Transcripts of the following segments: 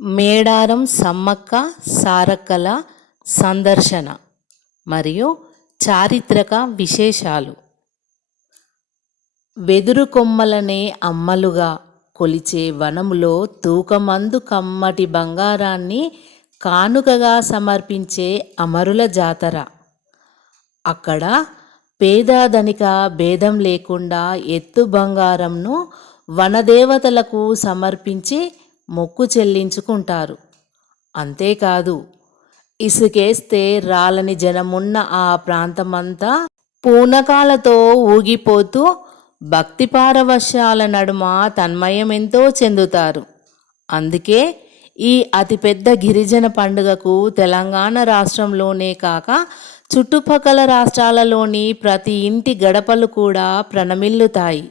మేడారం సమ్మక్క సారక్కల సందర్శన మరియు చారిత్రక విశేషాలు. వెదురు కొమ్మలనే అమ్మలుగా కొలిచే వనములో తూకమందు కమ్మటి బంగారాన్ని కానుకగా సమర్పించే అమరుల జాతర. అక్కడ పేదధనిక భేదం లేకుండా ఎత్తు బంగారంను వనదేవతలకు సమర్పించి మొక్కు చెల్లించుకుంటారు. అంతేకాదు, ఇసుకేస్తే రాలని జనమున్న ఆ ప్రాంతమంతా పూనకాలతో ఊగిపోతూ భక్తి పారవశ్యాల నడుమ తన్మయమెంతో చెందుతారు. అందుకే ఈ అతిపెద్ద గిరిజన పండుగకు తెలంగాణ రాష్ట్రంలోనే కాక చుట్టుపక్కల రాష్ట్రాలలోని ప్రతి ఇంటి గడపలు కూడా ప్రణమిల్లుతాయి.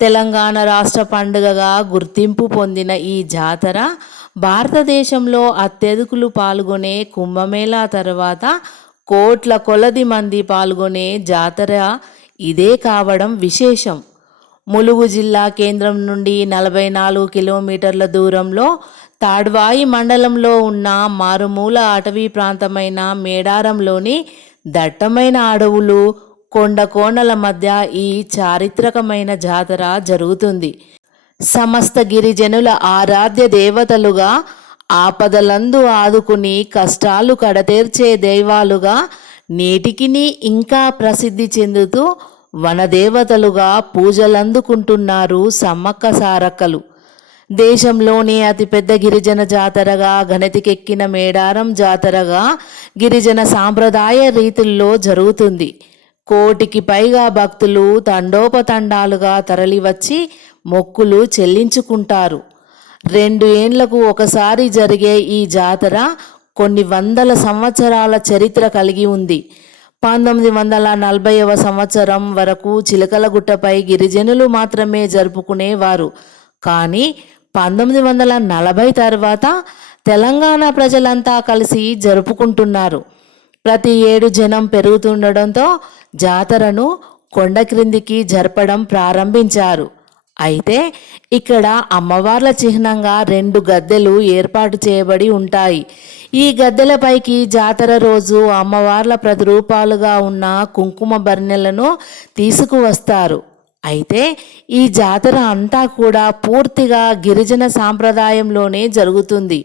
తెలంగాణ రాష్ట్ర పండుగగా గుర్తింపు పొందిన ఈ జాతర భారతదేశంలో అత్యధికులు పాల్గొనే కుంభమేళా తర్వాత కోట్ల కొలది మంది పాల్గొనే జాతర ఇదే కావడం విశేషం. ములుగు జిల్లా కేంద్రం నుండి 44 కిలోమీటర్ల దూరంలో తాడ్వాయి మండలంలో ఉన్న మారుమూల అటవీ ప్రాంతమైన మేడారంలోని దట్టమైన అడవులు, కొండ కోణల మధ్య ఈ చారిత్రకమైన జాతర జరుగుతుంది. సమస్త గిరిజనుల ఆరాధ్య దేవతలుగా, ఆపదలందు ఆదుకుని కష్టాలు కడతీర్చే దైవాలుగా నేటికిని ఇంకా ప్రసిద్ధి చెందుతూ వనదేవతలుగా పూజలందుకుంటున్నారు సమ్మక్క సారక్కలు. దేశంలోనే అతిపెద్ద గిరిజన జాతరగా గణతికెక్కిన మేడారం జాతరగా గిరిజన సాంప్రదాయ రీతుల్లో జరుగుతుంది. కోటికి పైగా భక్తులు తండోపతండాలుగా తరలివచ్చి మొక్కులు చెల్లించుకుంటారు. 2 ఏండ్లకు ఒకసారి జరిగే ఈ జాతర కొన్ని వందల సంవత్సరాల చరిత్ర కలిగి ఉంది. 1940వ సంవత్సరం వరకు చిలకలగుట్టపై గిరిజనులు మాత్రమే జరుపుకునేవారు. కానీ 1940 తర్వాత తెలంగాణ ప్రజలంతా కలిసి జరుపుకుంటున్నారు. ప్రతి ఏడు జనం పెరుగుతుండడంతో జాతరను కొండ క్రిందికి జరపడం ప్రారంభించారు. అయితే ఇక్కడ అమ్మవార్ల చిహ్నంగా 2 గద్దెలు ఏర్పాటు చేయబడి ఉంటాయి. ఈ గద్దెలపైకి జాతర రోజు అమ్మవార్ల ప్రతిరూపాలుగా ఉన్న కుంకుమ బర్ణెలను తీసుకువస్తారు. అయితే ఈ జాతర అంతా కూడా పూర్తిగా గిరిజన సాంప్రదాయంలోనే జరుగుతుంది.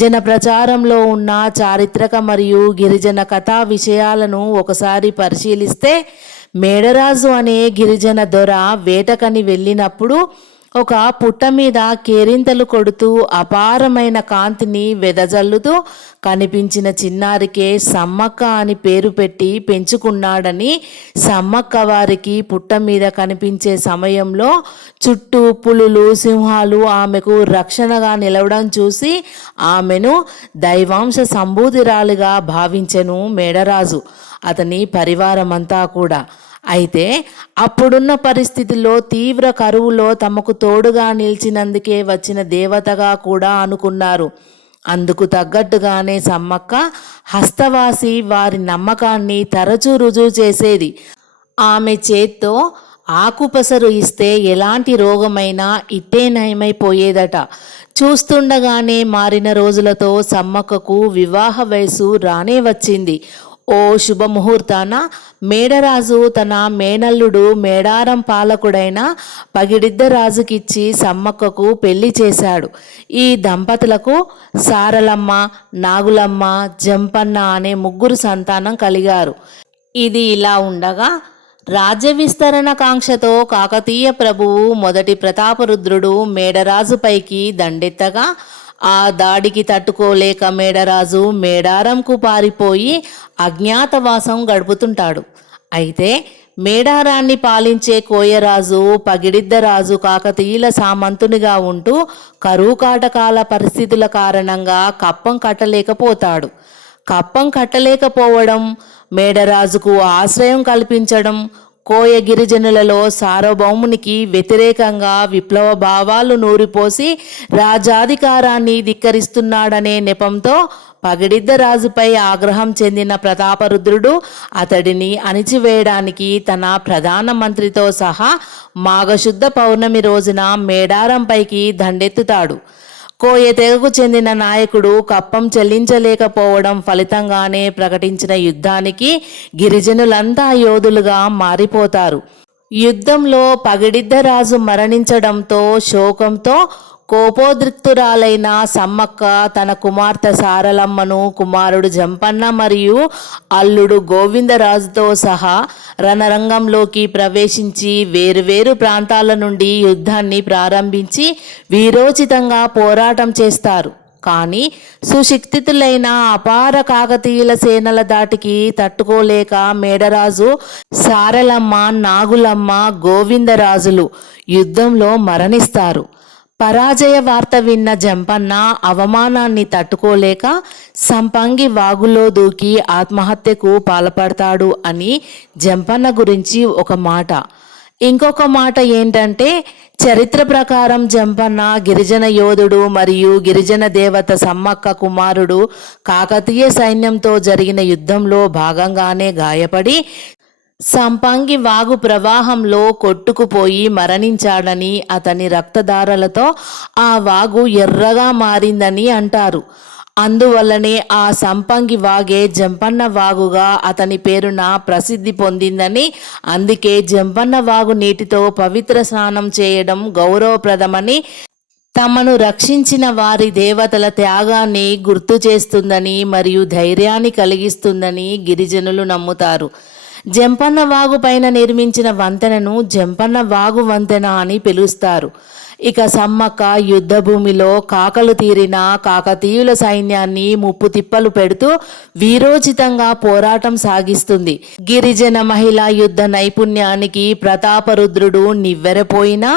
జన ప్రచారంలో ఉన్న చారిత్రక మరియు గిరిజన కథా విషయాలను ఒకసారి పరిశీలిస్తే, మేడరాజు అనే గిరిజన దొర వేటకని వెళ్ళినప్పుడు ఒక పుట్ట మీద కేరింతలు కొడుతూ అపారమైన కాంతిని వెదజల్లుతూ కనిపించిన చిన్నారికే సమ్మక్క అని పేరు పెట్టి పెంచుకున్నాడని, సమ్మక్క వారికి పుట్ట మీద కనిపించే సమయంలో చుట్టూ పులులు, సింహాలు ఆమెకు రక్షణగా నిలవడం చూసి ఆమెను దైవాంశ సంభూతిరాలుగా భావించెను మేడరాజు, అతని పరివారమంతా కూడా. అయితే అప్పుడున్న పరిస్థితుల్లో తీవ్ర కరువులో తమకు తోడుగా నిలిచినందుకే వచ్చిన దేవతగా కూడా అనుకున్నారు. అందుకు తగ్గట్టుగానే సమ్మక్క హస్తవాసి వారి నమ్మకాన్ని తరచూ రుజువు చేసేది. ఆమె చేత్తో ఆకుపసరు ఇస్తే ఎలాంటి రోగమైనా ఇట్టే నయమైపోయేదట. చూస్తుండగానే మారిన రోజులతో సమ్మక్కకు వివాహ వయసు రానే వచ్చింది. ఓ శుభముహూర్తాన మేడరాజు తన మేనల్లుడు మేడారం పాలకుడైన పగిడిద్దరాజుకిచ్చి సమ్మక్కకు పెళ్లి చేశాడు. ఈ దంపతులకు సారలమ్మ, నాగులమ్మ, జంపన్న అనే 3 సంతానం కలిగారు. ఇది ఇలా ఉండగా రాజ్య విస్తరణ కాంక్షతో కాకతీయ ప్రభువు మొదటి ప్రతాపరుద్రుడు మేడరాజుపైకి దండెత్తగా ఆ దాడికి తట్టుకోలేక మేడరాజు మేడారంకు పారిపోయి అజ్ఞాతవాసం గడుపుతుంటాడు. అయితే మేడారాన్ని పాలించే కోయరాజు పగిడిద్దరాజు కాకతీయుల సామంతునిగా ఉంటూ కరువు కాటకాల పరిస్థితుల కారణంగా కప్పం కట్టలేకపోతాడు. కప్పం కట్టలేకపోవడం, మేడరాజుకు ఆశ్రయం కల్పించడం, కోయ గిరిజనులలో సార్వభౌమునికి వ్యతిరేకంగా విప్లవ భావాలు నూరిపోసి రాజాధికారాన్ని ధిక్కరిస్తున్నాడనే నెపంతో పగిడిద్దరాజుపై ఆగ్రహం చెందిన ప్రతాపరుద్రుడు అతడిని అణిచివేయడానికి తన ప్రధానమంత్రితో సహా మాఘశుద్ధ పౌర్ణమి రోజున మేడారంపైకి దండెత్తుతాడు. కోయ తెగకు చెందిన నాయకుడు కప్పం చెల్లించలేకపోవడం ఫలితంగానే ప్రకటించిన యుద్ధానికి గిరిజనులంతా యోధులుగా మారిపోతారు. యుద్ధంలో పగిడిద్దరాజు మరణించడంతో శోకంతో కోపోద్రిక్తురాలైన సమ్మక్క తన కుమార్తె సారలమ్మను, కుమారుడు జంపన్న మరియు అల్లుడు గోవిందరాజుతో సహా రణరంగంలోకి ప్రవేశించి వేరువేరు ప్రాంతాల నుండి యుద్ధాన్ని ప్రారంభించి వీరోచితంగా పోరాటం చేస్తారు. కానీ సుశిక్షితులైన అపార కాకతీయుల సేనల దాటికి తట్టుకోలేక మేడరాజు, సారలమ్మ, నాగులమ్మ, గోవిందరాజులు యుద్ధంలో మరణిస్తారు. పరాజయ వార్త విన్న జంపన్న అవమానాన్ని తట్టుకోలేక సంపంగి వాగులో దూకి ఆత్మహత్యకు పాల్పడతాడు అని జంపన్న గురించి ఒక మాట. ఇంకొక మాట ఏంటంటే, చరిత్ర ప్రకారం జంపన్న గిరిజన యోధుడు మరియు గిరిజన దేవత సమ్మక్క కుమారుడు. కాకతీయ సైన్యంతో జరిగిన యుద్ధంలో భాగంగానే గాయపడి సంపంగి వాగు ప్రవాహంలో కొట్టుకుపోయి మరణించాడని, అతని రక్తధారలతో ఆ వాగు ఎర్రగా మారిందని అంటారు. అందువల్లనే ఆ సంపంగి వాగే జంపన్న వాగుగా అతని పేరున ప్రసిద్ధి పొందిందని, అందుకే జంపన్న వాగు నీటితో పవిత్ర స్నానం చేయడం గౌరవప్రదమని, తమను రక్షించిన వారి దేవతల త్యాగాన్ని గుర్తు చేస్తుందని మరియు ధైర్యాన్ని కలిగిస్తుందని గిరిజనులు నమ్ముతారు. జంపన్న వాగు పైన నిర్మించిన వంతెనను జంపన్న వాగు వంతెన అని పిలుస్తారు. ఇక సమ్మక్క యుద్ధ భూమిలో కాకలు తీరిన కాకతీయుల సైన్యాన్ని ముప్పు తిప్పలు పెడుతూ వీరోచితంగా పోరాటం సాగిస్తుంది. గిరిజన మహిళా యుద్ధ నైపుణ్యానికి ప్రతాపరుద్రుడు నివ్వెరపోయినా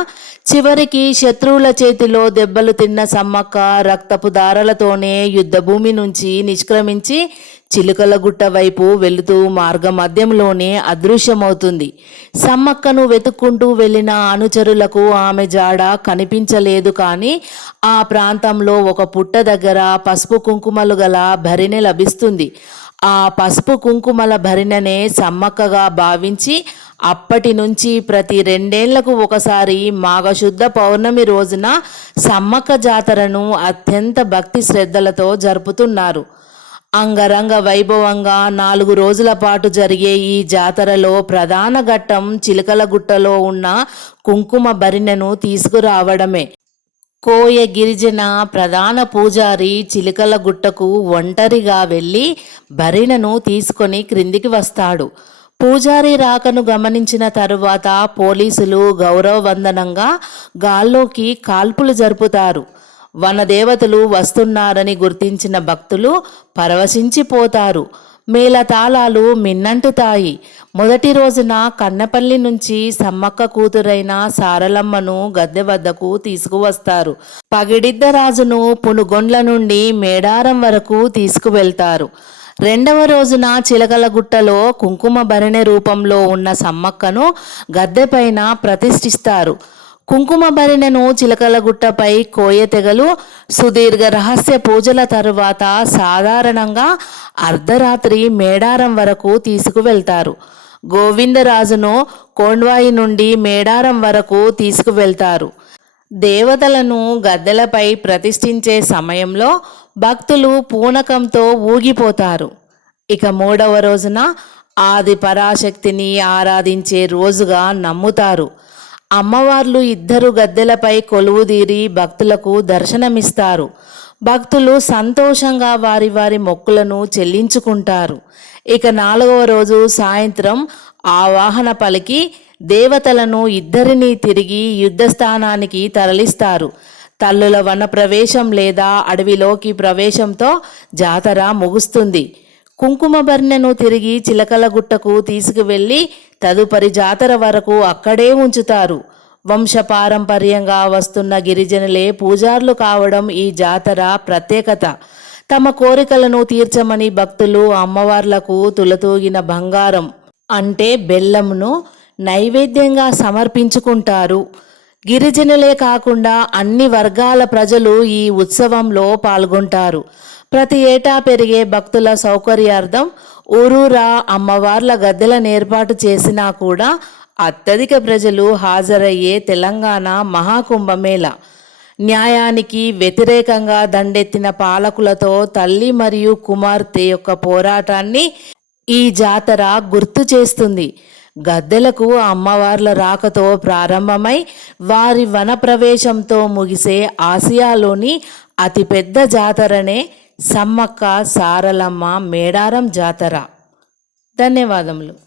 చివరికి శత్రువుల చేతిలో దెబ్బలు తిన్న సమ్మక్క రక్తపు దారలతోనే యుద్ధభూమి నుంచి నిష్క్రమించి చిలుకలగుట్ట వైపు వెళుతూ మార్గమధ్యంలోనే అదృశ్యమవుతుంది. సమ్మక్కను వెతుక్కుంటూ వెళ్ళిన అనుచరులకు ఆమె జాడ కనిపించలేదు. కానీ ఆ ప్రాంతంలో ఒక పుట్ట దగ్గర పసుపు కుంకుమలు గల భరిణె లభిస్తుంది. ఆ పసుపు కుంకుమల భరిణెనే సమ్మక్కగా భావించి అప్పటి నుంచి ప్రతి 2 ఏళ్లకు ఒకసారి మాఘశుద్ధ పౌర్ణమి రోజున సమ్మక్క జాతరను అత్యంత భక్తి శ్రద్ధలతో జరుపుతున్నారు. అంగరంగ వైభవంగా 4 రోజుల పాటు జరిగే ఈ జాతరలో ప్రధాన ఘట్టం చిలకలగుట్టలో ఉన్న కుంకుమ భరిణెను తీసుకురావడమే. కోయ గిరిజన ప్రధాన పూజారి చిలకలగుట్టకు ఒంటరిగా వెళ్ళి భరిణెను తీసుకొని క్రిందికి వస్తాడు. పూజారి రాకను గమనించిన తరువాత పోలీసులు గౌరవవందనంగా గాల్లోకి కాల్పులు జరుపుతారు. వనదేవతలు వస్తున్నారని గుర్తించిన భక్తులు పరవశించిపోతారు. మేళతాళాలు మిన్నంటుతాయి. మొదటి రోజున కన్నపల్లి నుంచి సమ్మక్క కూతురైన సారలమ్మను గద్దె వద్దకు తీసుకువస్తారు. పగిడిద్దరాజును పునుగొండ్ల నుండి మేడారం వరకు తీసుకువెళ్తారు. రెండవ రోజున చిలకలగుట్టలో కుంకుమ భరిణె రూపంలో ఉన్న సమ్మక్కను గద్దెపైన ప్రతిష్ఠిస్తారు. కుంకుమ భరిణెను చిలకలగుట్టపై కోయ తెగలు సుదీర్ఘ రహస్య పూజల తరువాత సాధారణంగా అర్ధరాత్రి మేడారం వరకు తీసుకువెళ్తారు. గోవిందరాజును కోండ్వాయి నుండి మేడారం వరకు తీసుకువెళ్తారు. దేవతలను గద్దెలపై ప్రతిష్ఠించే సమయంలో భక్తులు పూనకంతో ఊగిపోతారు. ఇక 3వ రోజున ఆది పరాశక్తిని ఆరాధించే రోజుగా నమ్ముతారు. అమ్మవార్లు 2 గద్దెలపై కొలువుదీరి భక్తులకు దర్శనమిస్తారు. భక్తులు సంతోషంగా వారి వారి మొక్కులను చెల్లించుకుంటారు. ఇక 4వ రోజు సాయంత్రం ఆవాహన పలికి దేవతలను 2 తిరిగి యుద్ధస్థానానికి తరలిస్తారు. తల్లుల వన ప్రవేశం లేదా అడవిలోకి ప్రవేశంతో జాతర ముగుస్తుంది. కుంకుమ భరిణెను తిరిగి చిలకలగుట్టకు తీసుకువెళ్ళి తదుపరి జాతర వరకు అక్కడే ఉంచుతారు. వంశపారంపర్యంగా వస్తున్న గిరిజనులే పూజార్లు కావడం ఈ జాతర ప్రత్యేకత. తమ కోరికలను తీర్చమని భక్తులు అమ్మవార్లకు తులతూగిన బంగారం అంటే బెల్లంను నైవేద్యంగా సమర్పించుకుంటారు. గిరిజనులే కాకుండా అన్ని వర్గాల ప్రజలు ఈ ఉత్సవంలో పాల్గొంటారు. ప్రతి ఏటా పెరిగే భక్తుల సౌకర్యార్థం ఊరూరా అమ్మవార్ల గద్దెలను ఏర్పాటు చేసినా కూడా అత్యధిక ప్రజలు హాజరయ్యే తెలంగాణ మహాకుంభమేళ. న్యాయానికి వ్యతిరేకంగా దండెత్తిన పాలకులతో తల్లి మరియు కుమార్తె యొక్క పోరాటాన్ని ఈ జాతర గుర్తు చేస్తుంది. గద్దెలకు అమ్మవార్ల రాకతో ప్రారంభమై వారి వన ప్రవేశంతో ముగిసే ఆసియాలోని అతిపెద్ద జాతరనే సమ్మక్క సారలమ్మ మేడారం జాతర. ధన్యవాదములు.